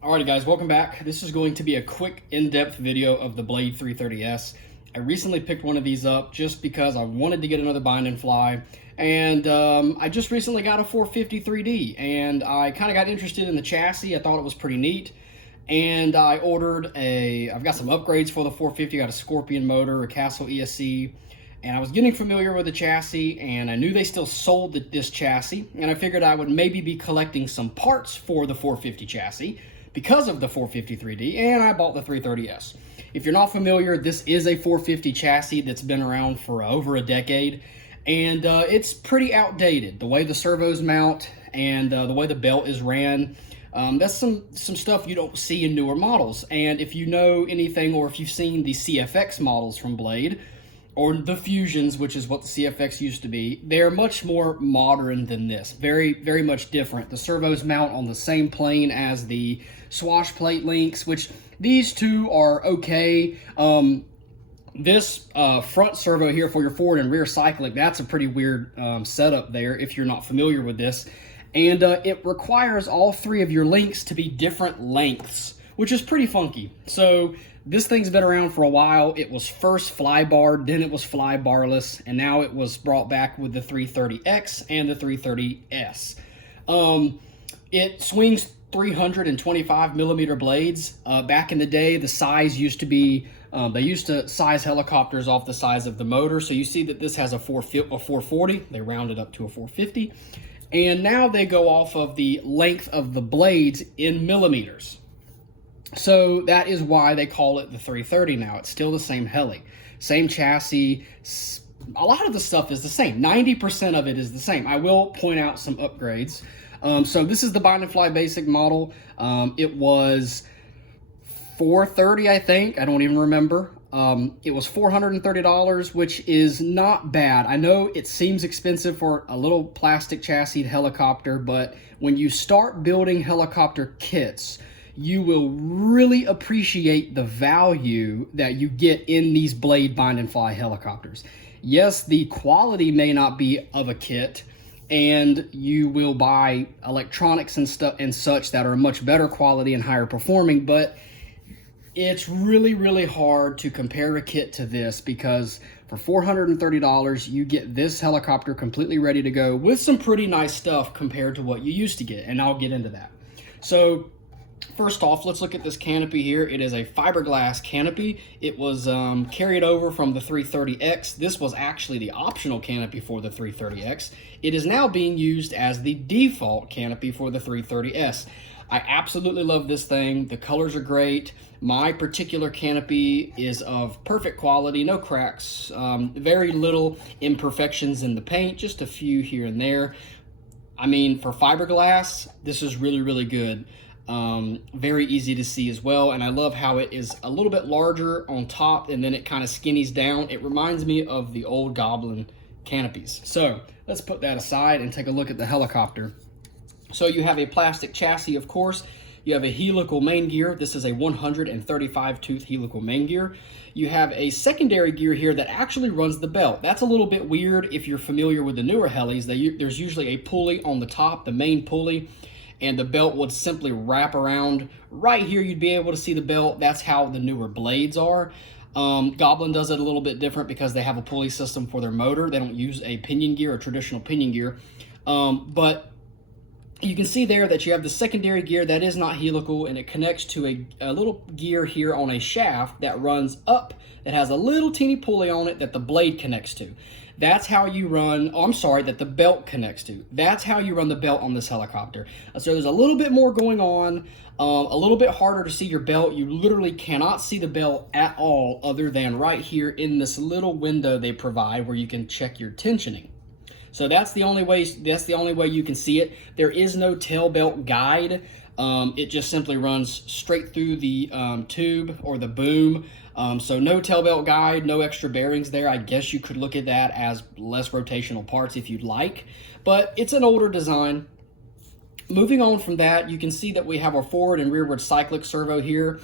Alrighty guys, welcome back. This is going to be a quick in-depth video of the Blade 330S. I recently picked one of these up just because I wanted to get another bind and fly, and I just recently got a 453D, and I kind of got interested in the chassis. I thought it was pretty neat, and I've got some upgrades for the 450. I got a Scorpion motor, a Castle ESC, and I was getting familiar with the chassis, and I knew they still sold this chassis, and I figured I would maybe be collecting some parts for the 450 chassis because of the 453D, and I bought the 330S. If you're not familiar, this is a 450 chassis that's been around for over a decade, and it's pretty outdated. The way the servos mount and the way the belt is ran, that's some stuff you don't see in newer models. And if you know anything, or if you've seen the CFX models from Blade, or the Fusions, which is what the CFX used to be, they're much more modern than this. Very, very much different. The servos mount on the same plane as the swash plate links, which these two are okay. This front servo here for your forward and rear cyclic, that's a pretty weird setup there if you're not familiar with this. And it requires all three of your links to be different lengths, which is pretty funky. So this thing's been around for a while. It was first fly barred, then it was fly barless, and now it was brought back with the 330X and the 330S. It swings 325 millimeter blades. Back in the day, the size used to be, they used to size helicopters off the size of the motor. So you see that this has a 440. They rounded up to a 450. And now they go off of the length of the blades in millimeters. So that is why they call it the 330 now. It's still the same heli, same chassis. A lot of the stuff is the same. 90% of it is the same. I will point out some upgrades. So this is the bind and fly basic model. It was $430, I think. I don't even remember. It was $430, which is not bad. I know it seems expensive for a little plastic chassis helicopter, but when you start building helicopter kits, you will really appreciate the value that you get in these Blade bind and fly helicopters. Yes, the quality may not be of a kit, and you will buy electronics and stuff and such that are much better quality and higher performing, but it's really, really hard to compare a kit to this, because for $430, you get this helicopter completely ready to go with some pretty nice stuff compared to what you used to get, and I'll get into that. So first off, let's look at this canopy here. It is a fiberglass canopy. It was carried over from the 330X. This was actually the optional canopy for the 330X. It is now being used as the default canopy for the 330S. I absolutely love this thing. The colors are great. My particular canopy is of perfect quality, no cracks, very little imperfections in the paint, just a few here and there. I mean, for fiberglass, this is really, really good. Very easy to see as well, and I love how it is a little bit larger on top and then it kind of skinnies down. It reminds me of the old Goblin canopies. So let's put that aside and take a look at the helicopter. So you have a plastic chassis, of course. You have a helical main gear. This is a 135 tooth helical main gear. You have a secondary gear here that actually runs the belt. That's a little bit weird if you're familiar with the newer helis. There's usually a pulley on the top, the main pulley, and the belt would simply wrap around. Right here, you'd be able to see the belt. That's how the newer Blades are. Goblin does it a little bit different because they have a pulley system for their motor. They don't use a pinion gear, a traditional pinion gear. But you can see there that you have the secondary gear that is not helical, and it connects to a little gear here on a shaft that runs up. It has a little teeny pulley on it that the blade connects to. That's how you run, that the belt connects to. That's how you run the belt on this helicopter. So there's a little bit more going on, a little bit harder to see your belt. You literally cannot see the belt at all other than right here in this little window they provide where you can check your tensioning. So that's the only way you can see it. There is no tail belt guide. It just simply runs straight through the tube or the boom. So no tail belt guide, no extra bearings there. I guess you could look at that as less rotational parts if you'd like, but it's an older design. Moving on from that, you can see that we have our forward and rearward cyclic servo here.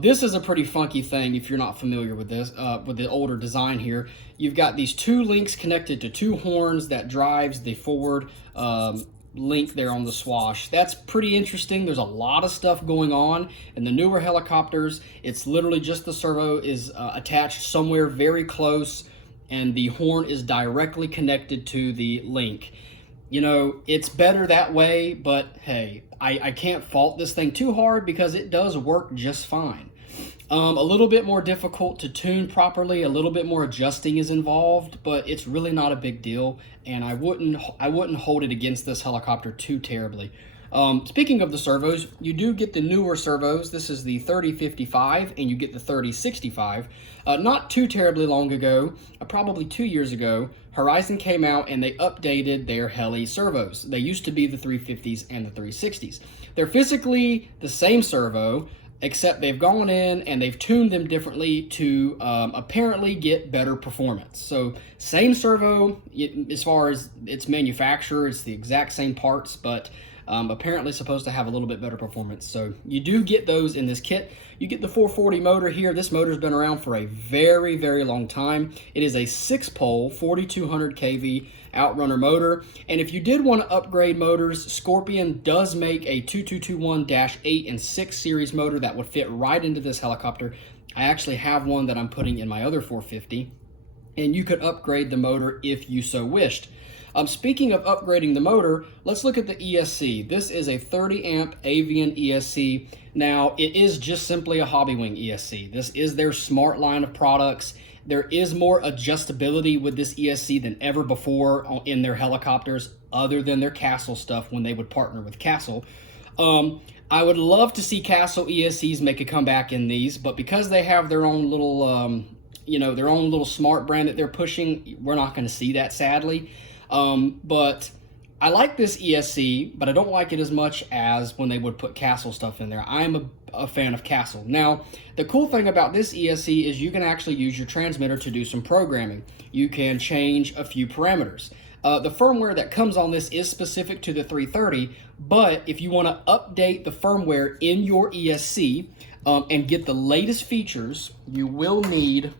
This is a pretty funky thing if you're not familiar with this, with the older design here. You've got these two links connected to two horns that drives the forward link there on the swash. That's pretty interesting. There's a lot of stuff going on. In the newer helicopters, it's literally just the servo is attached somewhere very close, and the horn is directly connected to the link. You know, it's better that way, but hey, I can't fault this thing too hard because it does work just fine. A little bit more difficult to tune properly, a little bit more adjusting is involved, but it's really not a big deal, and I wouldn't hold it against this helicopter too terribly. Speaking of the servos, you do get the newer servos. This is the 3055 and you get the 3065. Not too terribly long ago, probably 2 years ago, Horizon came out and they updated their heli servos. They used to be the 350s and the 360s. They're physically the same servo, except they've gone in and they've tuned them differently to apparently get better performance. So same servo, as far as its manufacturer, it's the exact same parts, but apparently supposed to have a little bit better performance. So you do get those in this kit. You get the 440 motor here. This motor's been around for a very, very long time. It is a 6-pole, 4200 kV outrunner motor. And if you did want to upgrade motors, Scorpion does make a 2221-8 and 6 series motor that would fit right into this helicopter. I actually have one that I'm putting in my other 450, and you could upgrade the motor if you so wished. Speaking of upgrading the motor, let's look at the ESC. This is a 30 amp Avian ESC. Now, it is just simply a Hobbywing ESC. This is their smart line of products. There is more adjustability with this ESC than ever before in their helicopters, other than their Castle stuff when they would partner with Castle. I would love to see Castle ESCs make a comeback in these, but because they have their own little, their own little smart brand that they're pushing, we're not going to see that, sadly. But I like this ESC, but I don't like it as much as when they would put Castle stuff in there. I'm a fan of Castle. Now, the cool thing about this ESC is you can actually use your transmitter to do some programming. You can change a few parameters. The firmware that comes on this is specific to the 330, but if you want to update the firmware in your ESC and get the latest features, you will need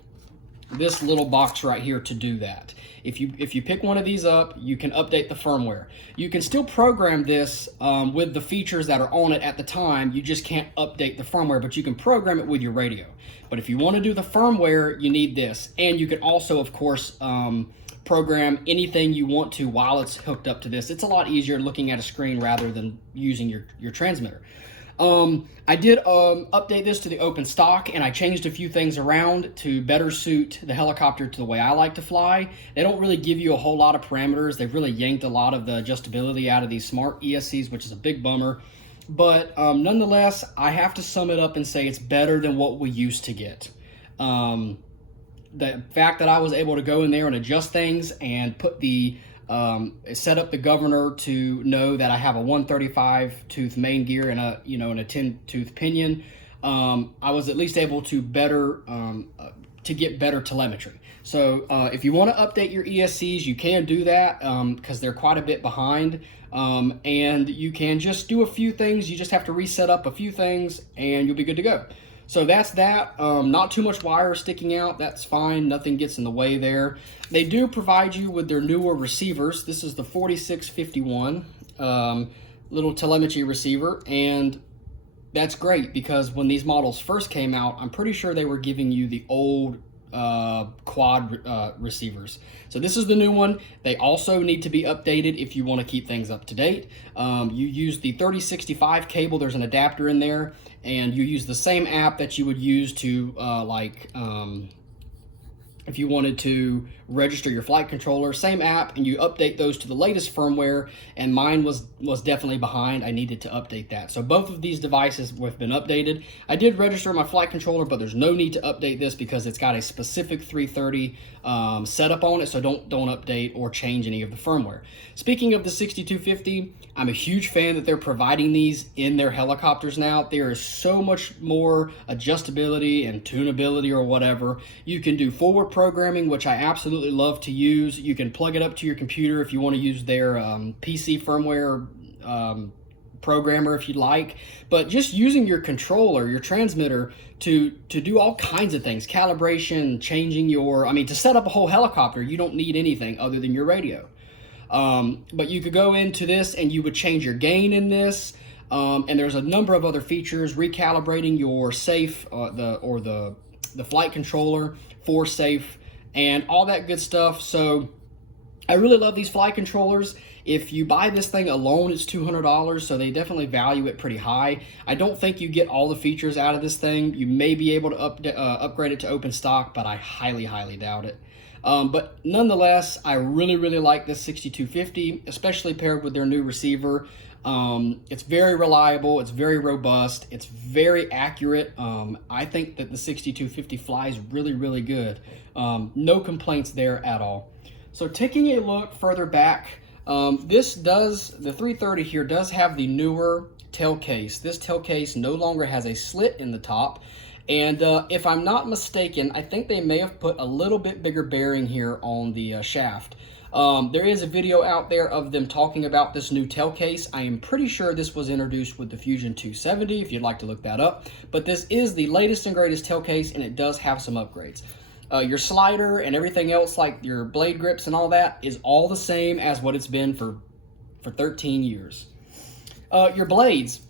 this little box right here to do that. If you pick one of these up, you can update the firmware. You can still program this with the features that are on it at the time. You just can't update the firmware, but you can program it with your radio. But if you want to do the firmware, you need this. And you can also, of course, program anything you want to while it's hooked up to this. It's a lot easier looking at a screen rather than using your transmitter. I did update this to the open stock, and I changed a few things around to better suit the helicopter to the way I like to fly. They don't really give you a whole lot of parameters. They've really yanked a lot of the adjustability out of these smart ESCs, which is a big bummer. But nonetheless, I have to sum it up and say it's better than what we used to get. The fact that I was able to go in there and adjust things and put the set up the governor to know that I have a 135 tooth main gear and a 10 tooth pinion. I was at least able to get better telemetry. So if you want to update your ESCs, you can do that because they're quite a bit behind. And you can just do a few things. You just have to reset up a few things and you'll be good to go. So that's that. Not too much wire sticking out. That's fine. Nothing gets in the way there. They do provide you with their newer receivers. This is the 4651 little telemetry receiver, and that's great because when these models first came out, I'm pretty sure they were giving you the old quad receivers. So this is the new one. They also need to be updated if you want to keep things up to date. You use the 3065 cable. There's an adapter in there, and you use the same app that you would use to if you wanted to register your flight controller, same app, and you update those to the latest firmware, and mine was definitely behind. I needed to update that. So both of these devices have been updated. I did register my flight controller, but there's no need to update this because it's got a specific 330 setup on it, so don't update or change any of the firmware. Speaking of the 6250, I'm a huge fan that they're providing these in their helicopters now. There is so much more adjustability and tunability or whatever. You can do forward programming, which I absolutely love to use. You can plug it up to your computer if you want to use their PC firmware programmer if you'd like. But just using your controller, your transmitter, to do all kinds of things, calibration, changing to set up a whole helicopter, you don't need anything other than your radio. But you could go into this and you would change your gain in this. And there's a number of other features, recalibrating your safe, the flight controller for safe, and all that good stuff. So I really love these flight controllers. If you buy this thing alone, it's $200, so they definitely value it pretty high. I don't think you get all the features out of this thing. You may be able to upgrade it to open stock, but I highly, highly doubt it. But nonetheless, I really, really like this 6250, especially paired with their new receiver. It's very reliable, it's very robust, it's very accurate. I think that the 6250 flies really, really good. No complaints there at all. So taking a look further back, the 330 here does have the newer tail case. This tail case no longer has a slit in the top. And if I'm not mistaken, I think they may have put a little bit bigger bearing here on the shaft. There is a video out there of them talking about this new tail case. I am pretty sure this was introduced with the Fusion 270, if you'd like to look that up. But this is the latest and greatest tail case, and it does have some upgrades. Your slider and everything else, like your blade grips and all that, is all the same as what it's been for 13 years. Your blades,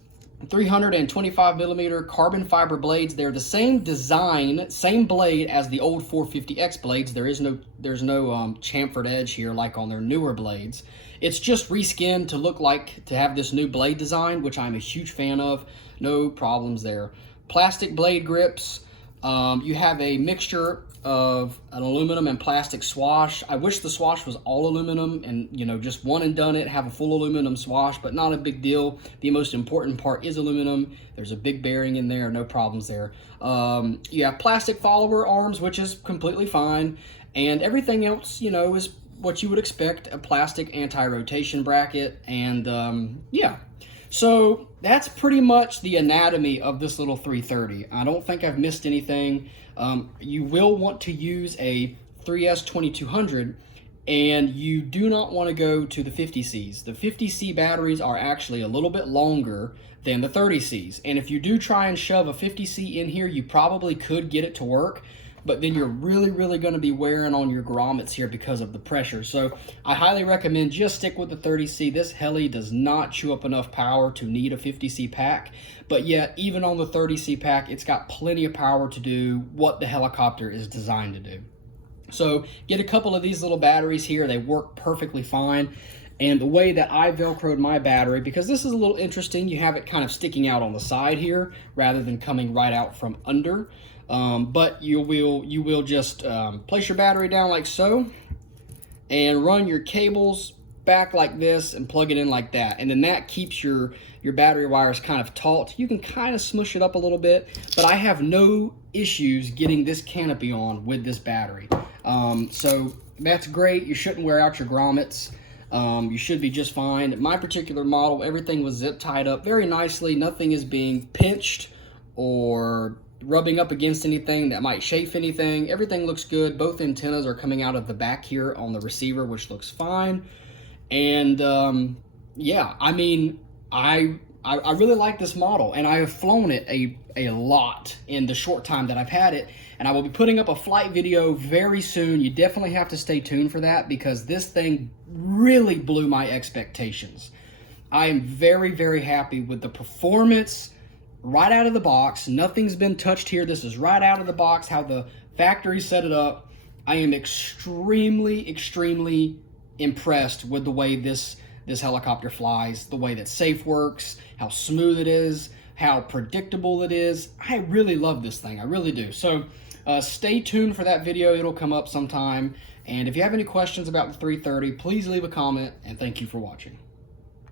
325 millimeter carbon fiber blades. They're the same design, same blade as the old 450X blades. There's no chamfered edge here like on their newer blades. It's just reskinned to look like, to have this new blade design, which I'm a huge fan of. No problems there. Plastic blade grips. You have a mixture of an aluminum and plastic swash. I wish the swash was all aluminum and, you know, just one and done it, have a full aluminum swash, but not a big deal. The most important part is aluminum. There's a big bearing in there, no problems there. You have plastic follower arms, which is completely fine, and everything else, you know, is what you would expect, a plastic anti-rotation bracket, and yeah. So that's pretty much the anatomy of this little 330. I don't think I've missed anything. You will want to use a 3S 2200, and you do not want to go to the 50Cs. The 50C batteries are actually a little bit longer than the 30Cs. And if you do try and shove a 50C in here, you probably could get it to work, but then you're really, really going to be wearing on your grommets here because of the pressure. So I highly recommend just stick with the 30C. This heli does not chew up enough power to need a 50C pack, but yet even on the 30C pack, it's got plenty of power to do what the helicopter is designed to do. So get a couple of these little batteries here. They work perfectly fine. And the way that I Velcroed my battery, because this is a little interesting, you have it kind of sticking out on the side here rather than coming right out from under. But you will just place your battery down like so and run your cables back like this and plug it in like that. And then that keeps your battery wires kind of taut. You can kind of smush it up a little bit, but I have no issues getting this canopy on with this battery. So that's great. You shouldn't wear out your grommets. You should be just fine. My particular model, everything was zip tied up very nicely. Nothing is being pinched or rubbing up against anything that might chafe anything. Everything looks good. Both antennas are coming out of the back here on the receiver, which looks fine. And yeah, I mean, I really like this model, and I have flown it a lot in the short time that I've had it, and I will be putting up a flight video very soon. You definitely have to stay tuned for that, because this thing really blew my expectations. I am very, very happy with the performance right out of the box. Nothing's been touched here. This is right out of the box, how the factory set it up. I am extremely, extremely impressed with the way this helicopter flies, the way that safe works, how smooth it is, how predictable it is. I really love this thing. I really do. So stay tuned for that video. It'll come up sometime. And if you have any questions about the 330, please leave a comment, and thank you for watching.